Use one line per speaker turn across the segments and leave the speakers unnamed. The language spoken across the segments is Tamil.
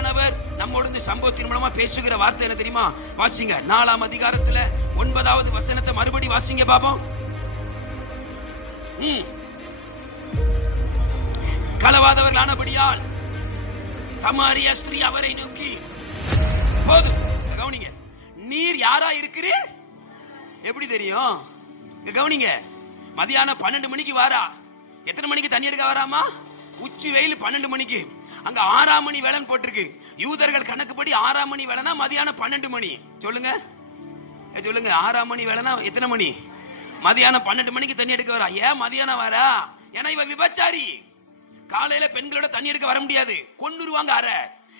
ஆவியானவர் நம்மோடு இந்த சம்பவத்தின் மூலமா பேசுகிற வார்த்தை என்ன தெரியுமா? வாசிங்க. நாலாம் அதிகாரத்துல ஒன்பதாவது வசனத்தை மறுபடி வாசிங்க பாபம். ம். களவாதவர்கள் ஆனபடியால் சமாரிய ஸ்திரீ அவரை நோக்கி போதும் கவனிங்க. நீர் யாரா இருக்கிறீர்? எப்படி தெரியும்? கவனிங்க. மதியானம் பன்னெண்டு மணிக்கு வாரா. எத்தனை மணிக்கு தண்ணி எடுக்க வராமா? உச்சி வெயில் பன்னெண்டு மணிக்கு. அங்க ஆறாம் மணி வேலைன்னு போட்டிருக்கு. யூதர்கள் கணக்குப்படி ஆறாம் மணி வேலைனா மதியானம் பன்னெண்டு மணி. சொல்லுங்க. ஏ, சொல்லுங்க. ஆறாம் மணி வேலைனா எத்தனை மணி? மதியானம் பன்னெண்டு மணிக்கு தண்ணி எடுக்க வரா? ஏன் மதியானம் வரா? ஏன்னா இவ விபச்சாரி. காலையில பெண்களோட தண்ணி எடுக்க வர முடியாது. கொன்னுருவாங்க அரை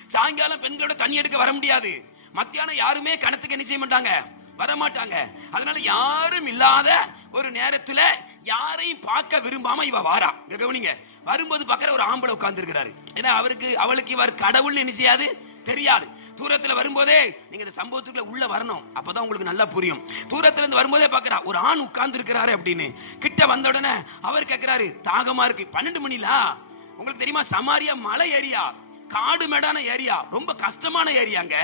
சாயங்காலம் பெண்களோட தண்ணி எடுக்க வர முடியாது. மத்தியானம் யாருமே கணத்துக்கு என்ன செய்ய மாட்டாங்க? வரமாட்டாங்க. அதனால யாரும் இல்லாத ஒரு நேரத்துல யாரையும் பார்க்க விரும்பாம இவ வாரா. கவனிங்க. வரும்போது பக்கத்துல ஒரு ஆம்பளை உட்கார்ந்து இருக்கிறாரு ஏன்னா அவருக்கு அவளுக்கு இவர் கடவுள் என்ன செய்யாது? தெரியாது. தூரத்துல வரும்போதே நீங்க இந்த சம்பவத்துக்குள்ள உள்ள வரணும். அப்பதான் உங்களுக்கு நல்லா புரியும். தூரத்துல இருந்து வரும்போதே பாக்குறா ஒரு ஆண் உட்கார்ந்து இருக்கிறாரு அப்படின்னு. கிட்ட வந்த உடனே அவர் கேக்குறாரு தாகமா இருக்கு. பன்னெண்டு மணிலா? உங்களுக்கு தெரியுமா? சமாரியா மலை ஏரியா காடு மேடான ஏரியா. ரொம்ப கஷ்டமான ஏரியாங்க.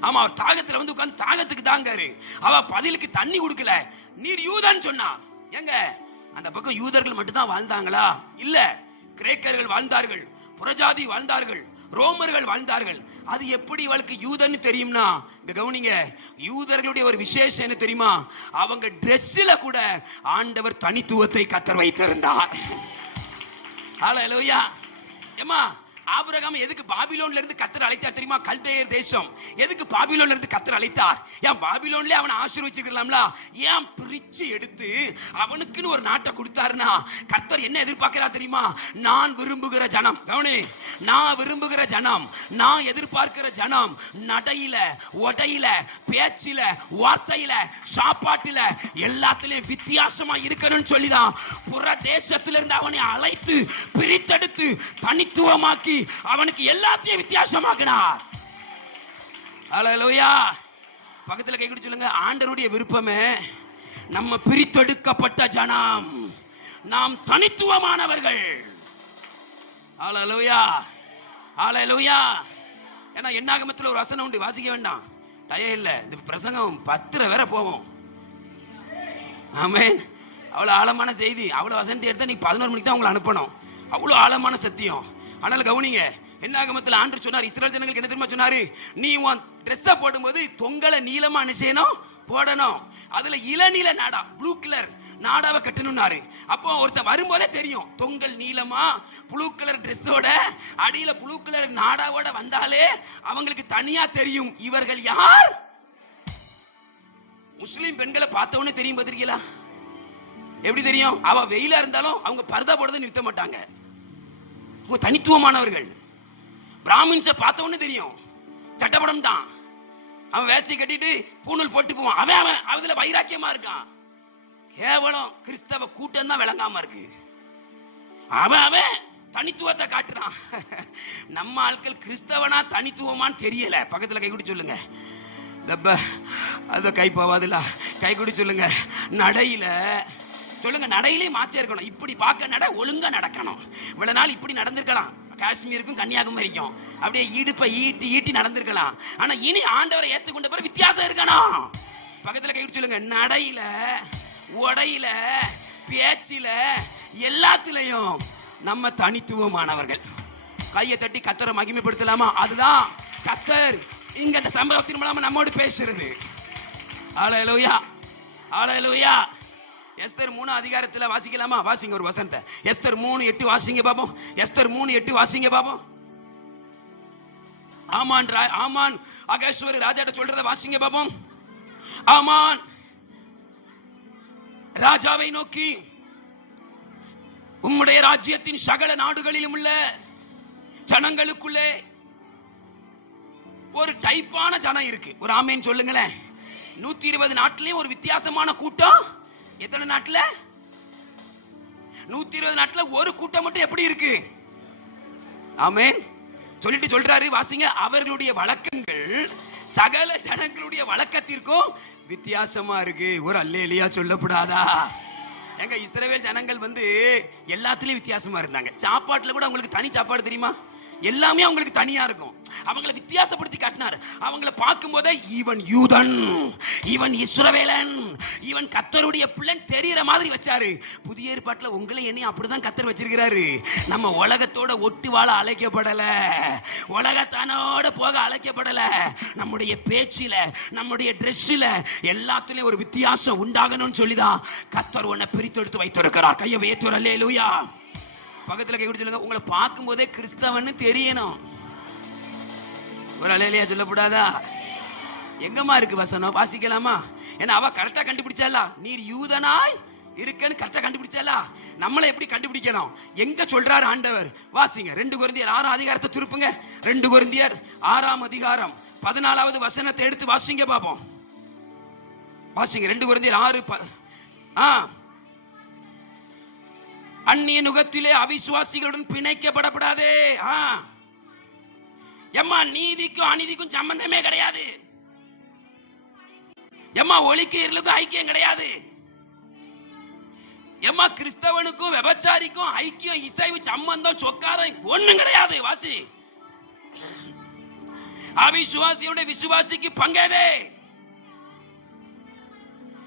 ஆமா அவர் தாகத்துல வந்து உட்கார்ந்து தாகத்துக்கு தாங்காரு. அவ பதிலுக்கு தண்ணி கொடுக்கல. நீர் யூதான்னு சொன்னா. ஏங்க அந்த பக்கம் யூதர்கள் மட்டும்தான் வாழ்ந்தாங்களா? இல்ல கிரேக்கர்கள் வாழ்ந்தார்கள் புறஜாதி வாழ்ந்தார்கள் ரோமர்கள் வாழ்ந்தார்கள். அது எப்படி இவளுக்கு யூதன்னு தெரியும்னா இந்த கவுனிங்க யூதர்களுடைய ஒரு விசேஷம் என்ன தெரியுமா? அவங்க Dressல கூட ஆண்டவர் தனித்துவத்தை கத்தர் வைத்திருந்தார். ஹலோயா ஏமா ஆபிரகாம் எதுக்கு பாபிலோன்ல இருந்து கத்தர் அழைத்தார் தெரியுமா? கல்தேயர் தேசம். எதுக்கு பாபிலோன்ல இருந்து கத்தர் அழைத்தார்? ஏன் பாபிலோன்ல அவனை ஆசீர்வச்சிருக்கலாம்ல? ஏன் பிரிச்சு எடுத்து அவனுக்குன்னு ஒரு நாட்டை கொடுத்தாருனா கத்தர் என்ன எதிர்பார்க்கிறா தெரியுமா? நான் விரும்புகிற ஜனம். கவனி. நான் விரும்புகிற ஜனம். நான் எதிர்பார்க்கிற ஜனம் நடையில உடையில பேச்சில வார்த்தையில சாப்பாட்டுல எல்லாத்துலயும் வித்தியாசமா இருக்கணும்னு சொல்லிதான் புற தேசத்துல இருந்து அவனை அழைத்து பிரித்தெடுத்து தனித்துவமாக்கி அவனுக்கு எல்லாத்தையும் வித்தியாசமாக்கினார். ஹalleluya பக்கத்துல கை சொல்லுங்க. ஆண்டவருடைய விருப்பமே நம்ம பிரித்தெடுக்கப்பட்ட ஜனம். நாம் தனித்துவமானவர்கள். ஹalleluya ஹalleluya ஏன்னா என்னாகமத்துல ஒரு வசனம் உண்டு. வாசிக்க வேண்டாம். டயம் இல்ல. இந்த பிரசங்கம் பத்திர வேற போவோம். ஆமேன் அவ்வளவு ஆழமான செய்தி. அவ்வளவு வசனத்தை எடுத்தா நீ பதினோரு மணிக்கு தான் உங்களை அனுப்பணும். அவ்வளவு ஆழமான சத்தியம். ஆனால் கவனிங்க என்னாகமத்தில் ஆண்டு சொன்னார்? இஸ்ரேல் ஜனங்களுக்கு என்ன தெரியுமா சொன்னாரு? நீ உன் ட்ரெஸ்ஸை போடும்போது தொங்கலை நீளமா என்ன போடணும். அதுல இளநீல நாடா ப்ளூ கலர் நாடாவை கட்டணும்னாரு. அப்போ ஒருத்தன் வரும்போதே தெரியும் தொங்கல் நீளமா ப்ளூ கலர் ட்ரெஸ்ஸோட அடியில ப்ளூ கலர் நாடாவோட வந்தாலே அவங்களுக்கு தனியா தெரியும் இவர்கள் யார்? முஸ்லீம் பெண்களை பார்த்தவொன்னே தெரியும் பார்த்திருக்கீங்களா? எப்படி தெரியும்? அவ வெயிலா இருந்தாலும் அவங்க பர்தா போடுறதை நிறுத்த மாட்டாங்க. அவங்க தனித்துவமானவர்கள். பிராமின்ஸை பார்த்தவொடனே தெரியும். சட்டப்படம் தான் அவன் வேசி கட்டிட்டு பூணூல் போட்டு போவான். அவன் அவன் அதுல வைராக்கியமா இருக்கான். கேவலம் கிறிஸ்தவ கூட்டம் தான் விளங்காம இருக்கு. அவன் அவன் தனித்துவத்தை காட்டுறான். நம்ம ஆட்கள் கிறிஸ்தவனா தனித்துவமான்னு தெரியல. பக்கத்துல கை குடி சொல்லுங்க. தப்ப. அத கை போவாதுல கை குடி சொல்லுங்க. நடையில சொல்லுங்க நடையிலே மாச்சே இருக்கணும். இப்படி பார்க்க நட ஒழுங்கா நடக்கணும். இவ்வளவு நாள் இப்படி நடந்திருக்கலாம். காஷ்மீருக்கும் கன்னியாகுமரிக்கும் அப்படியே இடுப்பை ஈட்டி ஈட்டி நடந்திருக்கலாம். ஆனா இனி ஆண்டவரை ஏத்துக்கொண்ட பிறகு வித்தியாசம் இருக்கணும். பக்கத்துல கை சொல்லுங்க நடையில உடையில பேச்சில எல்லாத்துலயும் நம்ம தனித்துவமானவர்கள். கையை தட்டி கத்தரை மகிமைப்படுத்தலாமா? அதுதான் கத்தர். இங்க இந்த சம்பவத்தின் மூலமா நம்மோடு பேசுறது. ஆலோயா ஆலோயா எஸ்தர் மூணு அதிகாரத்தில் வாசிக்கலாமா? வாசிங்க ஒரு வசனத்தை. எஸ்தர் மூணு எட்டு வாசிங்க பாப்போம். எஸ்தர் மூணு எட்டு வாசிங்க பாப்போம். ஆமான் ரா- ஆமான். அகேஸ்வரி ராஜாட்ட சொல்றத வாசிங்க பாப்போம். ஆமான். ராஜாவை நோக்கி உம்முடைய ராஜ்யத்தின் சகல நாடுகளிலும் உள்ள ஜனங்களுக்குள்ளே ஒரு டைப்பான ஜனம் இருக்கு. ஒரு ஆமேன்னு சொல்லுங்களேன். நூத்தி இருபது நாட்டிலையும் ஒரு வித்தியாசமான கூட்டம் எத்தனை நாட்டுல? நூத்தி இருபது நாட்டுல ஒரு கூட்டம் மட்டும் எப்படி இருக்கு? ஆமேன். சொல்லிட்டு சொல்றாரு வாசிங்க. அவர்களுடைய வழக்கங்கள் சகல ஜனங்களுடைய வழக்கத்திற்கும் வித்தியாசமா இருக்கு. ஒரு அல்லேலியா சொல்லப்படாதா? எங்க இஸ்ரேவேல் ஜனங்கள் வந்து எல்லாத்துலயும் வித்தியாசமா இருந்தாங்க. சாப்பாட்டுல கூட அவங்களுக்கு தனி சாப்பாடு தெரியுமா? எல்லாமே அவங்களுக்கு தனியா இருக்கும். அவங்கள வித்தியாசப்படுத்தி காட்டினார். அவங்கள பார்க்கும் போதே இவன் யூதன் இவன் இஸ்ரவேலன் இவன் கத்தருடைய பிள்ளைன்னு தெரியற மாதிரி வச்சாரு. புதிய ஏற்பாட்டில் உங்களை என்னையும் அப்படிதான் கத்தர் வச்சிருக்கிறாரு. நம்ம உலகத்தோட ஒட்டு வாழ அழைக்கப்படல. உலகத்தானோட போக அழைக்கப்படல. நம்முடைய பேச்சில நம்முடைய ட்ரெஸ்ஸில் எல்லாத்துலயும் ஒரு வித்தியாசம் உண்டாகணும்னு சொல்லிதான் கத்தர் உன்னை பிரித்தெடுத்து வைத்திருக்கிறார். கையை வேத்துற அல்லேலூயா பக்கத்தில் கை சொல்லுங்க உங்களை பார்க்கும்போதே கிறிஸ்தவன்னு தெரியணும். ஒரு அலையிலையா சொல்லக்கூடாதா? எங்கம்மா இருக்கு வசனம்? வாசிக்கலாமா? ஏன்னா அவ கரெக்டா கண்டுபிடிச்சாலா நீர் யூதனாய் இருக்கன்னு கரெக்டா கண்டுபிடிச்சாலா நம்மளை எப்படி கண்டுபிடிக்கணும்? எங்க சொல்றாரு ஆண்டவர்? வாசிங்க ரெண்டு குருந்தியர் ஆறாம் அதிகாரத்தை திருப்புங்க. ரெண்டு குருந்தியர் ஆறாம் அதிகாரம் பதினாலாவது வசனத்தை எடுத்து வாசிங்க பாப்போம். வாசிங்க ரெண்டு குருந்தியர் ஆறு ப- ஆ அந்நிய நுகத்திலே அவிசுவாசிகளுடன் பிணைக்கப்படப்படாதே. எம்மா நீதிக்கும் அநீதிக்கும் சம்பந்தமே கிடையாது. எம்மா ஒளிக்கு இருளுக்கும் ஐக்கியம் கிடையாது. எம்மா கிறிஸ்தவனுக்கும் விபச்சாரிக்கும் ஐக்கியம் இசைவு சம்பந்தம் சொக்காரம் ஒண்ணும் கிடையாது வாசி. அவிசுவாசியோட விசுவாசிக்கு பங்கேதே.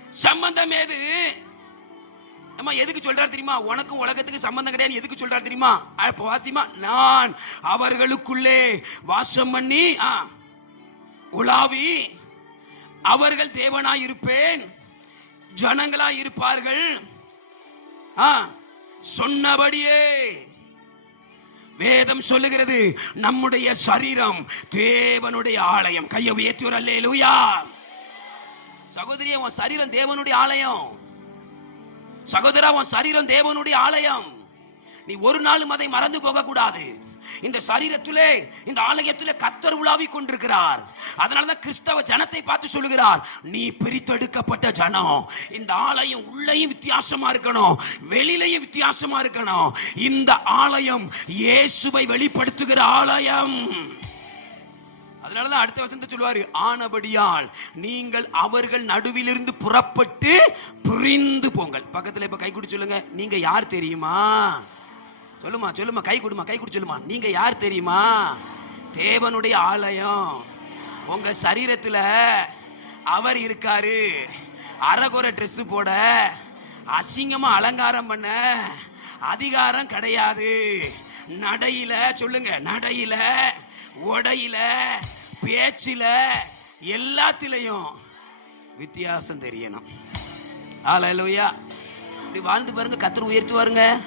சம்பந்தம் ஏது? அம்மா எதுக்கு சொல்றாரு தெரியுமா? உனக்கும் உலகத்துக்கு சம்பந்தம் கிடையாது எதுக்கு சொல்றாரு தெரியுமா? அப்ப வாசிமா நான் அவர்களுக்குள்ளே வாசம் பண்ணி ஆ, உலாவி அவர்கள் தேவனாய் இருப்பேன் ஜனங்களா இருப்பார்கள் ஆ, சொன்னபடியே. வேதம் சொல்லுகிறது நம்முடைய சரீரம் தேவனுடைய ஆலயம். கையை உயர்த்தி ஒரு அல்லேலூயா. சகோதரி உன் சரீரம் தேவனுடைய ஆலயம். சகோதரா உன் சரீரம் தேவனுடைய ஆலயம். நீ ஒரு நாளும் அதை மறந்து போக கூடாது இந்த சரீரத்திலே இந்த ஆலயத்திலே கத்தர் உலாவி கொண்டிருக்கிறார். அதனாலதான் கிறிஸ்தவ ஜனத்தை பார்த்து சொல்லுகிறார் நீ பிரித்தெடுக்கப்பட்ட ஜனம். இந்த ஆலயம் உள்ளேயும் வித்தியாசமா இருக்கணும். வெளியிலையும் வித்தியாசமா இருக்கணும். இந்த ஆலயம் இயேசுவை வெளிப்படுத்துகிற ஆலயம். அதனாலதான் அடுத்த வசனத்தை சொல்லுவாரு ஆனபடியால் நீங்கள் அவர்கள் நடுவிலிருந்து புறப்பட்டு புரிந்து போங்கள். பக்கத்துல இப்ப கை குடி சொல்லுங்க நீங்க யார் தெரியுமா? சொல்லுமா சொல்லுமா கை கொடுமா கை குடி சொல்லுமா நீங்க யார் தெரியுமா? தேவனுடைய ஆலயம் உங்க சரீரத்துல அவர் இருக்காரு. அறகுறை ட்ரெஸ் போட அசிங்கமா அலங்காரம் பண்ண அதிகாரம் கிடையாது. நடையில சொல்லுங்க நடையில உடையில பேச்சில எல்லாத்திலையும் வித்தியாசம் தெரியணும். ஆலையா இப்படி வாழ்ந்து பாருங்க கத்தர் உயர்த்துவாருங்க.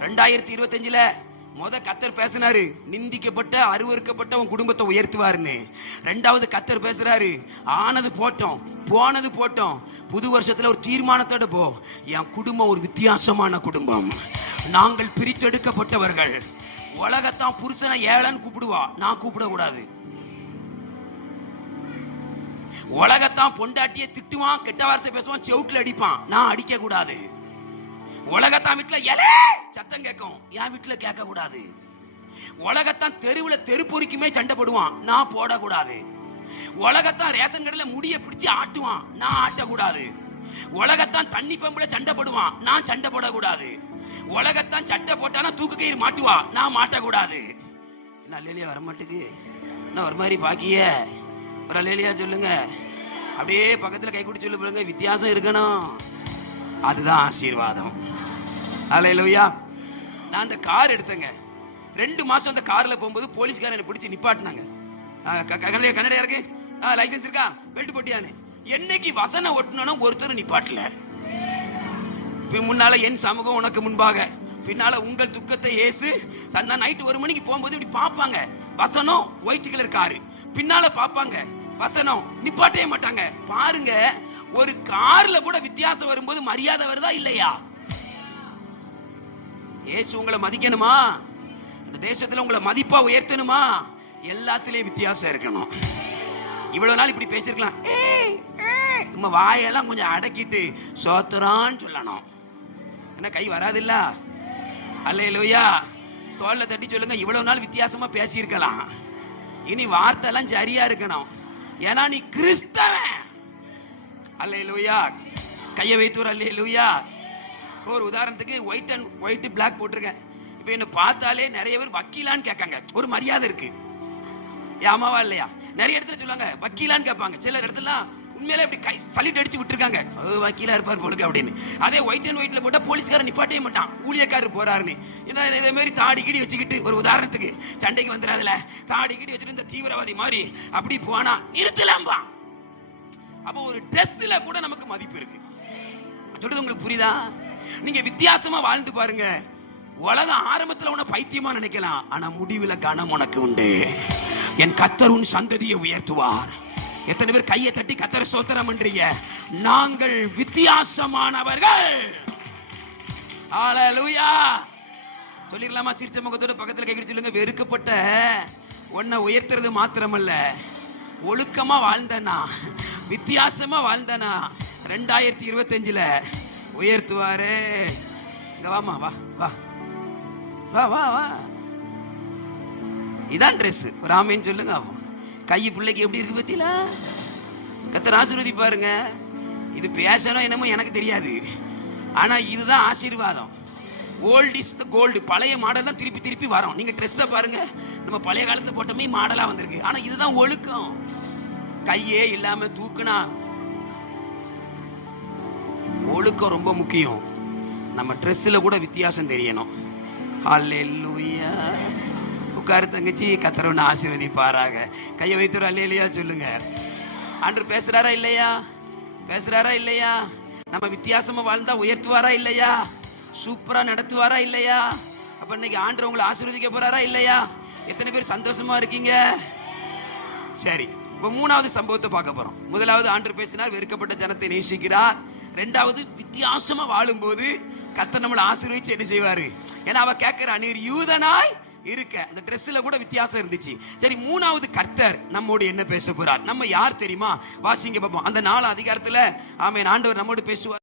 ரெண்டாயிரத்தி இருபத்தஞ்சில் முத கத்தர் பேசினாரு நிந்திக்கப்பட்ட அருவறுக்கப்பட்ட உன் குடும்பத்தை உயர்த்துவாருன்னு. ரெண்டாவது கத்தர் பேசுறாரு ஆனது போட்டோம் போனது போட்டோம். புது வருஷத்துல ஒரு தீர்மானத்தோட போ. என் குடும்பம் ஒரு வித்தியாசமான குடும்பம். நாங்கள் பிரித்தெடுக்கப்பட்டவர்கள். உலகத்தான் புருஷனை ஏழன்னு கூப்பிடுவா. நான் கூப்பிடக்கூடாது. உலகத்தான் பொண்டாட்டியை திட்டுவான் கெட்ட வார்த்தை பேசுவான் செவுட்டில் அடிப்பான். நான் அடிக்க கூடாது உலகத்தான் வீட்டுல எலே சத்தம் கேட்கும். என் வீட்டுல கேட்க கூடாது உலகத்தான் தெருவுல தெருப்பொறிக்குமே சண்டை போடுவான். நான் போடக்கூடாது. உலகத்தான் ரேஷன் கடையில முடிய பிடிச்சு ஆட்டுவான். நான் ஆட்டக்கூடாது. உலகத்தான் தண்ணி பம்புல சண்டை போடுவான். நான் சண்டை போடக்கூடாது. உலகத்தான் சட்டை போட்டானா தூக்கு கயிறு மாட்டுவா? நான் மாட்டக்கூடாது. நான் அல்லையா வர மாட்டுக்கு நான் ஒரு மாதிரி பாக்கிய? ஒரு அல்லையா சொல்லுங்க? அப்படியே பக்கத்துல கை குடி சொல்லு பாருங்க வித்தியாசம் இருக்கணும். அதுதான் ஆசீர்வாதம். அலையிலோயா? நான் அந்த கார் எடுத்தேங்க. ரெண்டு மாசம் அந்த கார்ல போகும்போது போலீஸ்காரன் என்னை பிடிச்சி நிப்பாட்டினாங்க. கன்னடையா க- இருக்கு? லைசன்ஸ் இருக்கா? பெல்ட் போட்டியானு என்னைக்கு வசனம் ஒட்டணும் ஒருத்தர் நிப்பாட்டல. முன்னால என் சமூகம் உனக்கு முன்பாக. பின்னால உங்கள் துக்கத்தை ஏசு. சந்தா நைட்டு ஒரு மணிக்கு போகும்போது இப்படி பார்ப்பாங்க. வசனம் ஒயிட் கலர் காரு பின்னால பார்ப்பாங்க. வசனம். நிப்பாட்டவே மாட்டாங்க. பாருங்க ஒரு கார்ல கூட வித்தியாசம் வரும்போது மரியாதை வருதா இல்லையா? ஏசு உங்களை மதிக்கணுமா? இந்த தேசத்துல உங்களை மதிப்பா உயர்த்தணுமா? எல்லாத்துலயும் வித்தியாசம் இருக்கணும். இவ்வளவு நாள் இப்படி பேசிருக்கலாம் நம்ம வாயெல்லாம் கொஞ்சம் அடக்கிட்டு சோத்துறான்னு சொல்லணும். என்ன கை வராதுல்ல? அல்லையா தோல்ல தட்டி சொல்லுங்க இவ்வளவு நாள் வித்தியாசமா பேசியிருக்கலாம். இனி வார்த்தை எல்லாம் சரியா இருக்கணும். ஏன்னா நீ கிறிஸ்தவன். அல்லையா கையை வைத்து ஒரு லூயா ஒரு உதாரணத்துக்கு ஒயிட் அண்ட் ஒயிட் பிளாக் போட்டிருக்கேன். இப்போ என்ன பார்த்தாலே நிறைய பேர் வக்கீலான்னு கேட்காங்க. ஒரு மரியாதை இருக்கு. ஏமாவா இல்லையா? நிறைய இடத்துல சொல்லுவாங்க வக்கீலான்னு கேட்பாங்க. சில இடத்துல உண்மையிலே அப்படி கை சலிட்டு அடிச்சு விட்டுருக்காங்க. "ஓ, வக்கீலா இருப்பார் போலுக்கு அப்படின்னு. அதே ஒயிட் அண்ட் ஒயிட்ல போட்டால் போலீஸ்காரன் நிப்பாட்டே மாட்டான். ஊழியக்காரர் போறாருன்னு. இதை இதே மாதிரி தாடி கீடி வச்சுக்கிட்டு ஒரு உதாரணத்துக்கு சண்டைக்கு வந்துடாதுல தாடி கீடி வச்சுட்டு இந்த தீவிரவாதி மாதிரி அப்படி போனா நிறுத்தலாம்பா அப்போ ஒரு ட்ரெஸ்ல கூட நமக்கு மதிப்பு இருக்கு. சொல்றது உங்களுக்கு புரியுதா? நீங்க வித்தியாசமா வாழ்ந்து பாருங்க. உலகம் ஆரம்பத்துல உன பைத்தியமா நினைக்கலாம். ஆனா முடிவுல கணம் உனக்கு உண்டு. என் கத்தர் உன் சந்ததியை உயர்த்துவார். எத்தனை பேர் கையை தட்டி கத்தர சோத்திரம் என்றீங்க நாங்கள் வித்தியாசமானவர்கள். ஹalleluya சொல்லிடலாமா? சிரிச்ச முகத்தோட பக்கத்துல கை சொல்லுங்க. வெறுக்கப்பட்ட உன்னை உயர்த்துறது மாத்திரமல்ல. ஒழுக்கமா வாழ்ந்தனா? வித்தியாசமா வாழ்ந்தனா? ரெண்டாயிரத்தி இருபத்தஞ்சுல உயர்த்துவாரு. இங்க வாமா வா வா. வா வா வா. இதான் ட்ரெஸ் ராமேன்னு சொல்லுங்க அப்போ. கை பிள்ளைக்கு எப்படி இருக்கு பத்தியில கத்தர் ஆசீர்வதி பாருங்க இது பேசணும் என்னமோ எனக்கு தெரியாது. ஆனா இதுதான் ஆசீர்வாதம். ஓல்ட் இஸ் த கோல்டு பழைய மாடல் தான் திருப்பி திருப்பி வரும். நீங்க ட்ரெஸ்ஸை பாருங்க. நம்ம பழைய காலத்துல போட்டோமே மாடலா வந்திருக்கு. ஆனா இதுதான் ஒழுக்கம். கையே இல்லாம தூக்குனா ஒழுக்கம் ரொம்ப முக்கியம். நம்ம ட்ரெஸ்ஸில் கூட வித்தியாசம் தெரியணும். ஹalleluya உட்காரு தங்கச்சி கத்தரவனை ஆசீர்வதிப்பாராக. கையை இல்லையா இல்லையா சொல்லுங்க. ஆண்டு பேசுறாரா இல்லையா? பேசுறாரா இல்லையா? நம்ம வித்தியாசமா வாழ்ந்தா உயர்த்துவாரா இல்லையா? சூப்பரா நடத்துவாரா இல்லையா? அப்ப இன்னைக்கு ஆண்டு உங்களை ஆசீர்வதிக்க போறாரா இல்லையா? எத்தனை பேர் சந்தோஷமா இருக்கீங்க? சரி இப்ப மூணாவது சம்பவத்தை பார்க்க போறோம். முதலாவது ஆண்டு பேசினார் வெறுக்கப்பட்ட ஜனத்தை நேசிக்கிறார். ரெண்டாவது வித்தியாசமா வாழும்போது கர்த்தர் நம்மளை ஆசீர்வதிச்சு என்ன செய்வாரு? ஏன்னா அவ கேட்கிறான் நீர் யூதனாய் இருக்க. அந்த ட்ரெஸ்ல கூட வித்தியாசம் இருந்துச்சு. சரி மூணாவது கர்த்தர் நம்மோடு என்ன பேச போறார்? நம்ம யார் தெரியுமா? வாசிங்க பார்ப்போம். அந்த நாலு அதிகாரத்துல ஆமே ஆண்டவர் நம்மோடு பேசுவார்.